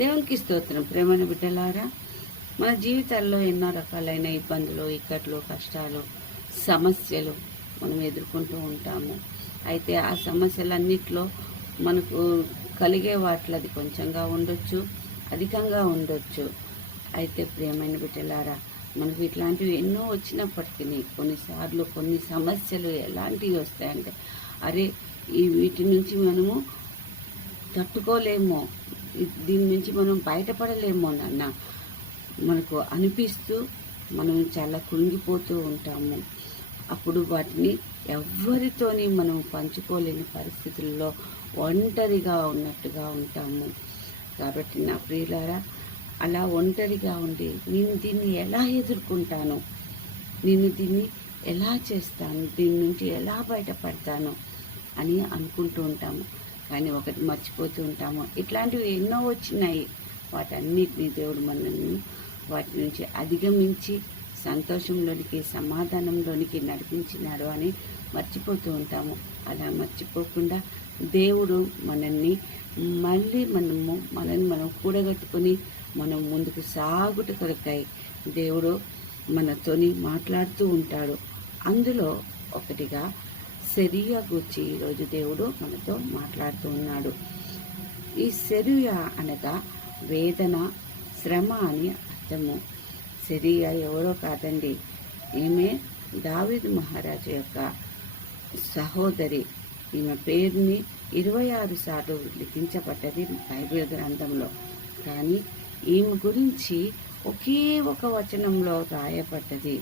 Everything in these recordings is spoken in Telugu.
దేవునికి స్తోత్రం. ప్రేమైన బిడ్డలారా, మన జీవితాల్లో ఎన్నో రకాలైన ఇబ్బందులు, ఇక్కట్లు, కష్టాలు, సమస్యలు మనం ఎదుర్కొంటూ ఉంటాము. అయితే ఆ సమస్యలన్నిట్లో మనకు కలిగే వాటిలో అది కొంచెంగా ఉండొచ్చు, అధికంగా ఉండొచ్చు. అయితే ప్రియమైన బిడ్డలారా, మనకు ఇట్లాంటివి ఎన్నో వచ్చినప్పటికీ కొన్నిసార్లు కొన్ని సమస్యలు ఎలాంటివి వస్తాయంటే, అరే వీటి నుంచి మనము తట్టుకోలేమో, దీని నుంచి మనం బయటపడలేమో నాన్న మనకు అనిపిస్తూ మనం చాలా కృంగిపోతూ ఉంటాము. అప్పుడు వాటిని ఎవ్వరితోని మనం పంచుకోలేని పరిస్థితుల్లో ఒంటరిగా ఉన్నట్టుగా ఉంటాము. కాబట్టి నా ప్రియులారా, అలా ఒంటరిగా ఉండి నేను దీన్ని ఎలా ఎదుర్కొంటాను, నేను దీన్ని ఎలా చేస్తాను, దీని నుంచి ఎలా బయటపడతాను అని అనుకుంటూ ఉంటాము. కానీ ఒకటి మర్చిపోతూ ఉంటాము, ఇట్లాంటివి ఎన్నో వచ్చినాయి, వాటన్నిటిని దేవుడు మనల్ని వాటి నుంచి అధిగమించి సంతోషంలోనికి, సమాధానంలోనికి నడిపించినాడు అని మర్చిపోతూ ఉంటాము. అలా మర్చిపోకుండా దేవుడు మనల్ని మనల్ని మనం కూడగట్టుకొని మనం ముందుకు సాగుట కొరకై దేవుడు మనతోని మాట్లాడుతూ ఉంటాడు. అందులో ఒకటిగా సెరియా గూర్చి ఈరోజు దేవుడు మనతో మాట్లాడుతూ ఉన్నాడు. ఈ సెరియా అనగా వేదన, శ్రమ అని అర్థము. సెరియా ఎవరో కాదండి, ఈమె దావీదు మహారాజు యొక్క సహోదరి. ఈమె పేరుని 26 సార్లు లిఖించబడ్డది బైబిల్ గ్రంథంలో. కానీ ఈమె గురించి ఒకే ఒక వచనంలో రాయబడ్డది.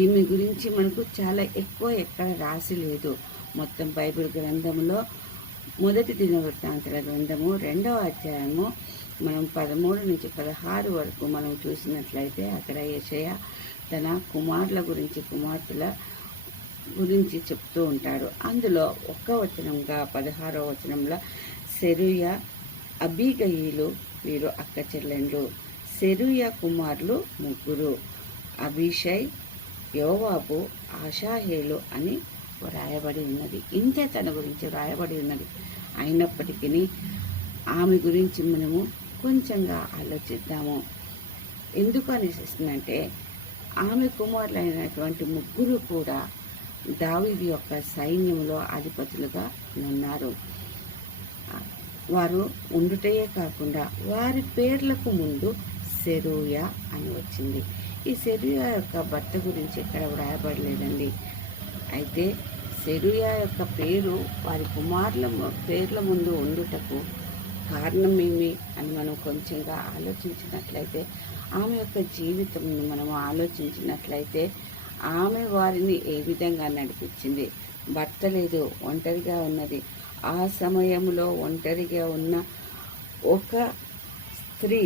ఈమె గురించి మనకు చాలా ఎక్కువ ఎక్కడ రాసి లేదు. మొత్తం బైబిల్ గ్రంథంలో మొదటి దినవృత్తాంతాల గ్రంథము 2వ అధ్యాయము మనం 13 నుంచి 16 వరకు మనం చూసినట్లయితే అక్కడ యెషయా తన కుమారుల గురించి, కుమార్తెల గురించి చెప్తూ ఉంటాడు. అందులో ఒక్క వచనంగా 16వ వచనంలో సెరూయా, అబీగయీలు వీరు అక్క చెల్లెండ్లు. సెరూయా కుమారులు 3, అబీషై, యోవాబు, ఆషాహేలు అని వ్రాయబడి ఉన్నది. ఇంతే తన గురించి వ్రాయబడి ఉన్నది. అయినప్పటికీ ఆమె గురించి మనము కొంచెంగా ఆలోచిద్దాము. ఎందుకు అనిపిస్తుందంటే, ఆమె కుమారులైనటువంటి 3 కూడా దావీదు యొక్క సైన్యంలో అధిపతులుగా ఉన్నారు. వారు ఉండుటయే కాకుండా వారి పేర్లకు ముందు సెరూయా అని వచ్చింది. ఈ సెరూయా యొక్క భర్త గురించి ఎక్కడ వ్రాయబడలేదండి. అయితే సెరూయా యొక్క పేరు వారి కుమారుల పేర్ల ముందు ఉండుటకు కారణమేమి అని మనం కొంచెంగా ఆలోచించినట్లయితే, ఆమె యొక్క జీవితంను మనము ఆలోచించినట్లయితే, ఆమె వారిని ఏ విధంగా నడిపించింది. భర్త లేదు, ఒంటరిగా ఉన్నది. ఆ సమయంలో ఒంటరిగా ఉన్న ఒక స్త్రీ,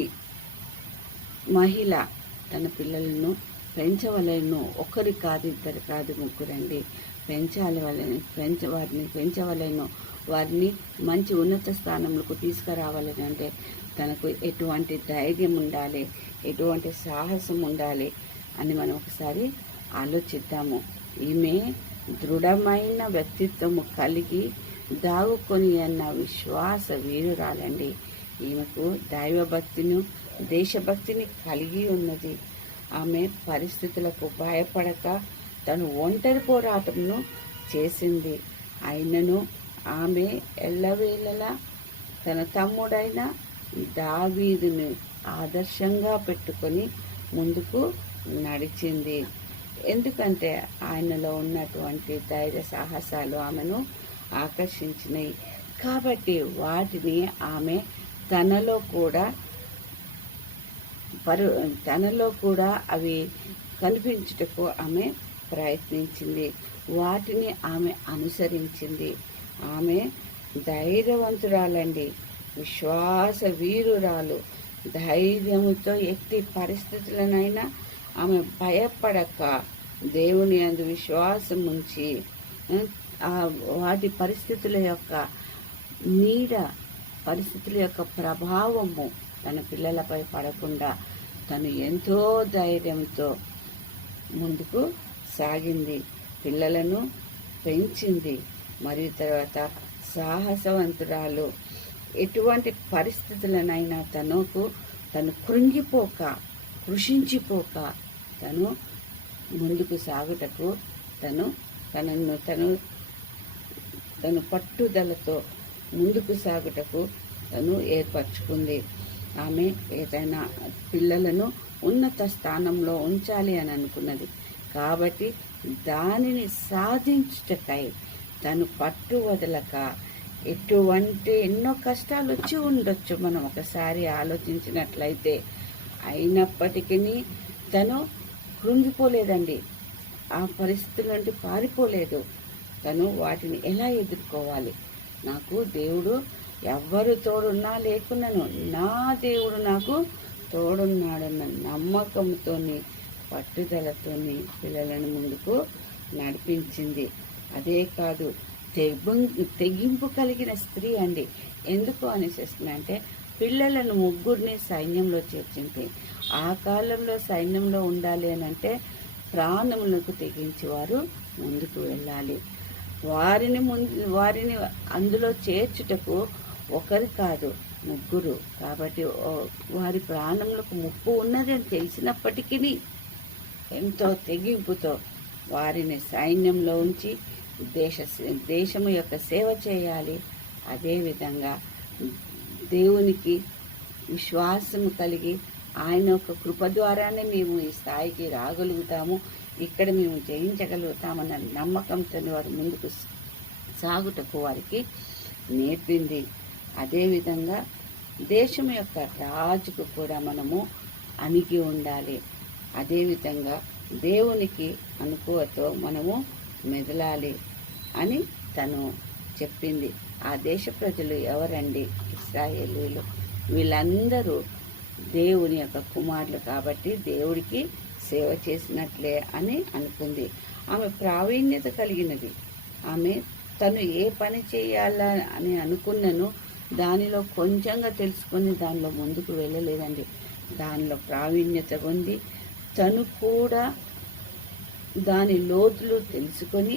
మహిళ తన పిల్లలను పెంచవలను. ఒకరి కాదు, 2 కాదు, 3 పెంచవలను. వారిని మంచి ఉన్నత స్థానంలోకి తీసుకురావాలని అంటే తనకు ఎటువంటి ధైర్యం ఉండాలి, ఎటువంటి సాహసం ఉండాలి అని మనం ఒకసారి ఆలోచిద్దాము. ఈమె దృఢమైన వ్యక్తిత్వము కలిగి దాగుకొని అన్న విశ్వాస వీరురాలండి. ఈమెకు దైవభక్తిని, దేశభక్తిని కలిగి ఉన్నది. ఆమె పరిస్థితులకు భయపడక తను ఒంటరి పోరాటంను చేసింది. అయినను ఆమె ఎల్లవేళలా తన తమ్ముడైన దావీదును ఆదర్శంగా పెట్టుకొని ముందుకు నడిచింది. ఎందుకంటే ఆయనలో ఉన్నటువంటి ధైర్య సాహసాలు ఆమెను ఆకర్షించినాయి. కాబట్టి వాటిని ఆమె తనలో కూడా అవి కనిపించుటకు ఆమె ప్రయత్నించింది. వాటిని ఆమె అనుసరించింది. ఆమె ధైర్యవంతురాలండి, విశ్వాస వీరురాలు. ధైర్యముతో ఎట్టి పరిస్థితులనైనా ఆమె భయపడక దేవుని యందు విశ్వాసం ఉంచి వాటి పరిస్థితుల యొక్క నీడ, పరిస్థితుల యొక్క ప్రభావము తన పిల్లలపై పడకుండా తను ఎంతో ధైర్యంతో ముందుకు సాగింది. పిల్లలను పెంచింది. మరియు తర్వాత సాహసవంతురాలు. ఎటువంటి పరిస్థితులనైనా తను కృంగిపోక, కృషించిపోక, తను ముందుకు సాగుటకు తను పట్టుదలతో ముందుకు సాగుటకు తను ఏర్పరచుకుంది. ఆమె ఏదైనా పిల్లలను ఉన్నత స్థానంలో ఉంచాలి అని అనుకున్నది. కాబట్టి దానిని సాధించుటకై తను పట్టు వదలక, ఎన్నో కష్టాలు వచ్చి ఉండొచ్చు మనం ఒకసారి ఆలోచించినట్లయితే, అయినప్పటికీ తను కృంగిపోలేదండి. ఆ పరిస్థితుల నుండి పారిపోలేదు. తను వాటిని ఎలా ఎదుర్కోవాలి, నాకు దేవుడు ఎవ్వరు తోడున్నా లేకున్నాను, నా దేవుడు నాకు తోడున్నాడన్న నమ్మకంతోని, పట్టుదలతోని పిల్లలను ముందుకు నడిపించింది. అదే కాదు, తెగింపు కలిగిన స్త్రీ అండి. ఎందుకు అనేసిస్తుందంటే, పిల్లలను ముగ్గురిని సైన్యంలో చేర్చింది. ఆ కాలంలో సైన్యంలో ఉండాలి అని అంటే ప్రాణములకు తెగించి వారు ముందుకు వెళ్ళాలి. వారిని అందులో చేర్చుటకు ఒకరు కాదు, ముగ్గురు. కాబట్టి వారి ప్రాణములకు ముప్పు ఉన్నది అని తెలిసినప్పటికీ ఎంతో తెగింపుతో వారిని సైన్యంలో ఉంచి దేశము యొక్క సేవ చేయాలి. అదేవిధంగా దేవునికి విశ్వాసము కలిగి ఆయన యొక్క కృప ద్వారానే మేము ఈ స్థాయికి రాగలుగుతాము, ఇక్కడ మేము జయించగలుగుతామన్న నమ్మకంతో వారు ముందుకు సాగుటకు వారికి నేర్పింది. అదేవిధంగా దేశం యొక్క రాజుకు కూడా మనము అణిగి ఉండాలి. అదేవిధంగా దేవునికి అనుకువతో మనము మెదలాలి అని తను చెప్పింది. ఆ దేశ ప్రజలు ఎవరండి? ఇశ్రాయేలీయులు. వీళ్ళందరూ దేవుని యొక్క కుమారులు కాబట్టి దేవుడికి సేవ చేసినట్లే అని అనుకుంది. ఆమె ప్రావీణ్యత కలిగినది. తను ఏ పని చేయాలా అని అనుకున్నను దానిలో కొంచెంగా తెలుసుకొని దానిలో ముందుకు వెళ్ళలేదండి. దానిలో ప్రావీణ్యత పొంది తను కూడా దాని లోతులు తెలుసుకొని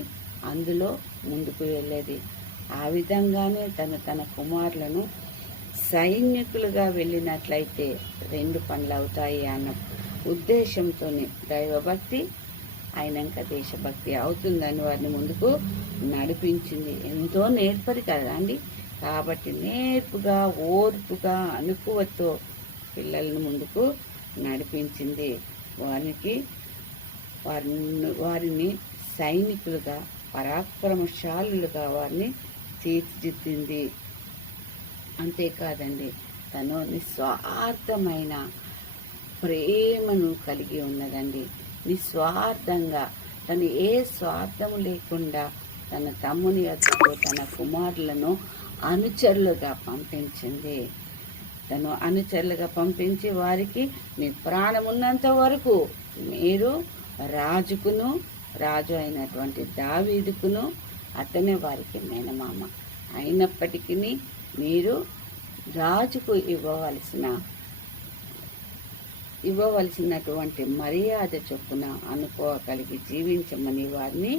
అందులో ముందుకు వెళ్ళేది. ఆ విధంగానే తన కుమారులను సైనికులుగా వెళ్ళినట్లయితే 2 పనులు అవుతాయి అన్న ఉద్దేశంతో దైవభక్తి అయినాక దేశభక్తి అవుతుందని వారిని ముందుకు నడిపించింది. ఎంతో నేర్పరి కదండి. కాబట్టి నేర్పుగా, ఓర్పుగా, అనుకువతో పిల్లలను ముందుకు నడిపించింది. వారిని సైనికులుగా, పరాక్రమశాలులుగా వారిని తీర్చిదిద్దింది. అంతేకాదండి, తను నిస్వార్థమైన ప్రేమను కలిగి ఉన్నదండి. నిస్వార్థంగా తను ఏ స్వార్థము లేకుండా తన తమ్ముని యొద్దకు తన కుమారులను అనుచరులుగా పంపించింది. తను అనుచరులుగా పంపించి వారికి, మీ ప్రాణమున్నంత వరకు మీరు రాజు అయినటువంటి దావీదుకును, అతనే వారికి మేనమామ అయినప్పటికీ మీరు రాజుకు ఇవ్వవలసినటువంటి మర్యాద చొప్పున అనుకోగలిగి జీవించమని వారిని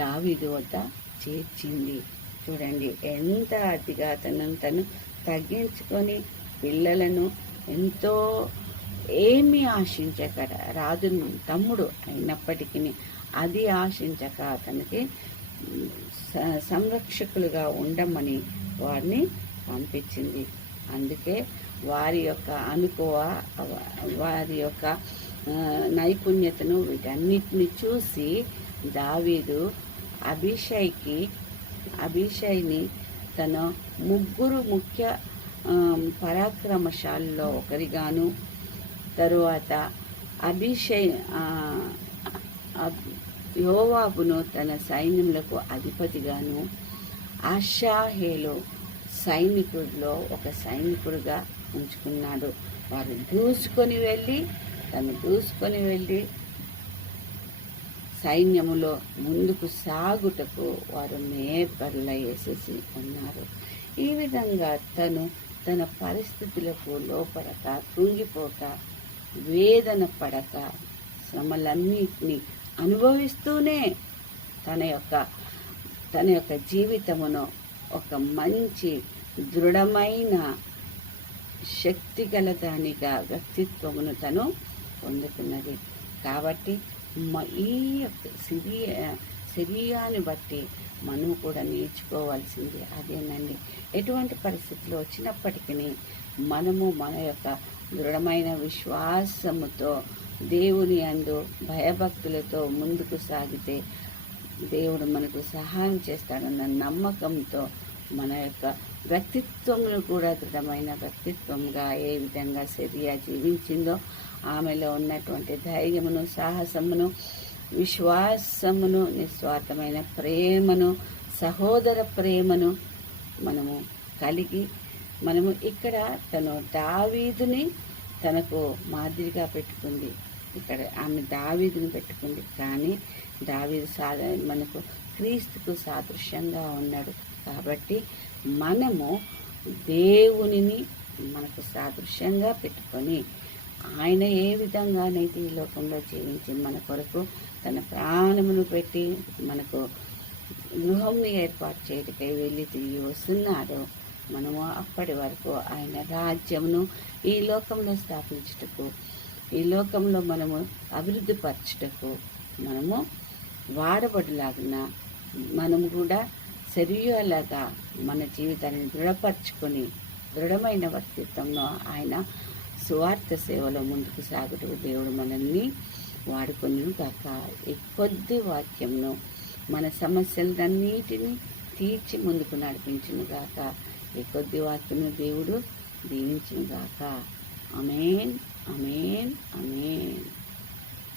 దావీదు వద్ద చేర్చింది. చూడండి ఎంత అతిగా తను తగ్గించుకొని పిల్లలను ఎంతో ఏమీ ఆశించక, రాజు తమ్ముడు అయినప్పటికీ అది ఆశించక అతనికి సంరక్షకులుగా ఉండమని వారిని పంపించింది. అందుకే వారి యొక్క వారి యొక్క నైపుణ్యతను వీటన్నిటిని చూసి దావీదు అభిషైని తన 3 ముఖ్య పరాక్రమశాలలో ఒకరిగాను, తరువాత యోవాబును తన సైన్యములకు అధిపతిగాను, అషాహేలు సైనికుడిలో ఒక సైనికుడిగా ఉంచుకున్నాడు. వారు దూసుకొని వెళ్ళి సైన్యములో ముందుకు సాగుటకు వారు నేర్పరులయ్యేసేసి ఉన్నారు. ఈ విధంగా తన పరిస్థితులకు లోపడక, కృంగిపోక, వేదన పడక, శ్రమలన్నిటినీ అనుభవిస్తూనే తన యొక్క జీవితమును ఒక మంచి దృఢమైన శక్తి గల దానిగా వ్యక్తిత్వమును తను పొందుతున్నది. కాబట్టి ఈ యొక్క సిరియాని బట్టి మనము కూడా నేర్చుకోవాల్సింది అదేనండి. ఎటువంటి పరిస్థితులు వచ్చినప్పటికీ మనము మన యొక్క దృఢమైన విశ్వాసముతో దేవుని యందు భయభక్తులతో ముందుకు సాగితే దేవుడు మనకు సహాయం చేస్తాడన్న నమ్మకంతో మన యొక్క వ్యక్తిత్వమును కూడా దృఢమైన వ్యక్తిత్వంగా ఏ విధంగా సిరియా జీవించిందో ఆమెలో ఉన్నటువంటి ధైర్యమును, సాహసమును, విశ్వాసమును, నిస్వార్థమైన ప్రేమను, సహోదర ప్రేమను మనము కలిగి మనము ఇక్కడ తను దావీదుని తనకు మాదిరిగా పెట్టుకుంది. ఇక్కడ ఆమె దావీదుని పెట్టుకుంది, కానీ దావీదు మనకు క్రీస్తుకు సాదృశ్యంగా ఉన్నాడు. కాబట్టి మనము దేవునిని మనకు సాదృశ్యంగా పెట్టుకొని ఆయన ఏ విధంగానైతే ఈ లోకంలో జీవించి మన కొరకు తన ప్రాణమును పెట్టి మనకు గృహంని ఏర్పాటు చేయటకై వెళ్ళి తిరిగి వస్తున్నాడో మనము అప్పటి వరకు ఆయన రాజ్యమును ఈ లోకంలో స్థాపించుటకు, ఈ లోకంలో మనము అభివృద్ధి పరచుటకు మనము వాడబడిలాగిన మనము కూడా శరీరాలాగా మన జీవితాన్ని దృఢపరచుకొని దృఢమైన వ్యక్తిత్వంలో ఆయన సువార్త సేవలో ముందుకు సాగుటకు దేవుడు మనల్ని వాడుకొని గాక. ఈ కొద్ది వాక్యంను మన సమస్యలన్నిటినీ తీర్చి ముందుకు నడిపించును గాక. ఈ కొద్ది వాక్యము దేవుడు దీవించును గాక. ఆమేన్, ఆమేన్, ఆమేన్.